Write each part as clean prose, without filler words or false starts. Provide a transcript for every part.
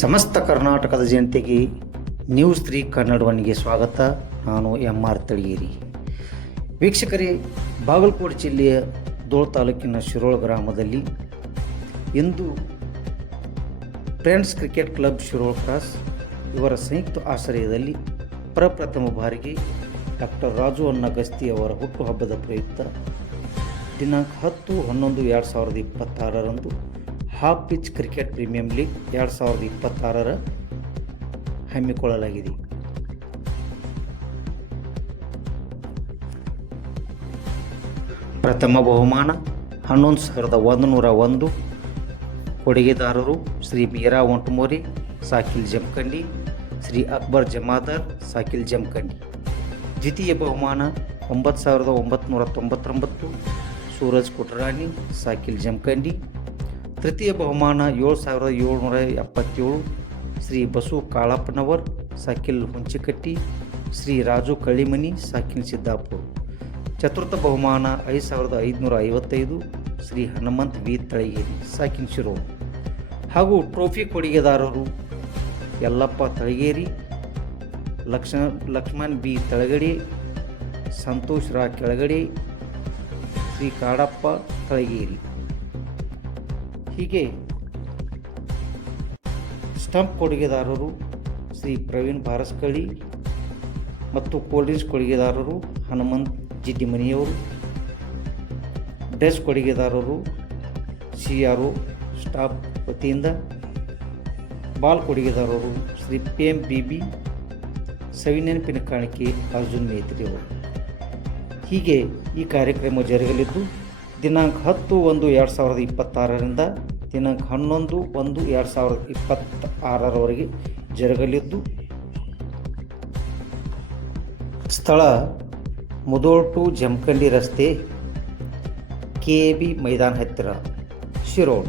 ಸಮಸ್ತ ಕರ್ನಾಟಕದ ಜನತೆಗೆ ನ್ಯೂಸ್ 3 ಕನ್ನಡವನಿಗೆ ಸ್ವಾಗತ. ನಾನು MR ತಳಗೇರಿ. ವೀಕ್ಷಕರೇ, ಬಾಗಲಕೋಟೆ ಜಿಲ್ಲೆಯ ದೋಳ ತಾಲೂಕಿನ ಶಿರೋಳ ಗ್ರಾಮದಲ್ಲಿ ಇಂದು friends cricket club Shirol cross ಇವರ ಸಂಯುಕ್ತ ಆಶ್ರಯದಲ್ಲಿ ಪ್ರಪ್ರಥಮ ಬಾರಿಗೆ ಡಾಕ್ಟರ್ ರಾಜು ಅಗಸ್ತಿ ಅವರ ಹುಟ್ಟುಹಬ್ಬದ ಪ್ರಯುಕ್ತ ದಿನಾಂಕ 10/11/2026ರಂದು half pitch cricket premium league 2026 ಹಮ್ಮಿಕೊಳ್ಳಲಾಗಿದೆ. ಪ್ರಥಮ ಬಹುಮಾನ 11,101. ಕೊಡುಗೆದಾರರು ಶ್ರೀ ಮೀರಾ ಒಂಟಮೋರಿ, ಸಾಕಿಲ್ ಜಮಖಂಡಿ, ಶ್ರೀ ಅಕ್ಬರ್ ಜಮಾದಾರ್, ಸಾಕಿಲ್ ಜಮಖಂಡಿ. ದ್ವಿತೀಯ ಬಹುಮಾನ 9,999. ಸೂರಜ್ ಕುಟ್ರಾಣಿ, ಸಾಕಿಲ್ ಜಮಖಂಡಿ. ತೃತೀಯ ಬಹುಮಾನ 7,777. ಶ್ರೀ ಬಸು ಕಾಳಪ್ಪನವರ್, ಸಾಕಿಲ್ ಹುಂಚಿಕಟ್ಟಿ, ಶ್ರೀ ರಾಜು ಕಳ್ಳಿಮನಿ, ಸಾಕಿಲ್ ಸಿದ್ದಾಪುರ. ಚತುರ್ಥ ಬಹುಮಾನ 5,555. ಶ್ರೀ ಹನುಮಂತ್ ವಿ ತಳಗೇರಿ, ಸಾಕಿನ್ ಶಿರೋಳ. ಹಾಗೂ ಟ್ರೋಫಿ ಕೊಡುಗೆದಾರರು ಯಲ್ಲಪ್ಪ ತಳಗೇರಿ, ಲಕ್ಷ್ಮಣ್ ಬಿ ತಳಗಡಿ, ಸಂತೋಷ್ ರಾ ಕೆಳಗಡೆ, ಶ್ರೀ ಕಾಡಪ್ಪ ತಳಗೇರಿ. ಹೀಗೆ ಸ್ಟಂಪ್ ಕೊಡುಗೆದಾರರು ಶ್ರೀ ಪ್ರವೀಣ್ ಬಾರಸ್ಕಳಿ ಮತ್ತು ಕೋಲ್ಡ್ ಡ್ರಿಂಕ್ಸ್ ಕೊಡುಗೆದಾರರು ಹನುಮಂತ್ ಜಿಡ್ಡಿ ಮನಿಯವರು. ಡ್ರೆಸ್ ಕೊಡುಗೆದಾರರು CRO ಸ್ಟಾಫ್ ವತಿಯಿಂದ. ಬಾಲ್ ಕೊಡುಗೆದಾರರು ಶ್ರೀ PM BB, ಸವಿನೆನಪಿನ ಕಾಣಿಕೆ ಅರ್ಜುನ್ ಮೇತ್ರಿ ಅವರು. ಹೀಗೆ ಈ ಕಾರ್ಯಕ್ರಮ ಜರುಗಲಿದ್ದು ದಿನಾಂಕ 10/1/2026ರಿಂದ ದಿನಾಂಕ 11/1/2026ರವರೆಗೆ ಜರುಗಲಿದ್ದು, ಸ್ಥಳ ಮುಧೋಳ್ ಟು ಜಮಖಂಡಿ ರಸ್ತೆ, KAB ಮೈದಾನ ಹತ್ತಿರ, ಶಿರೋಳ.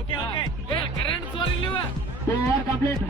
Okay. Current 4 complete.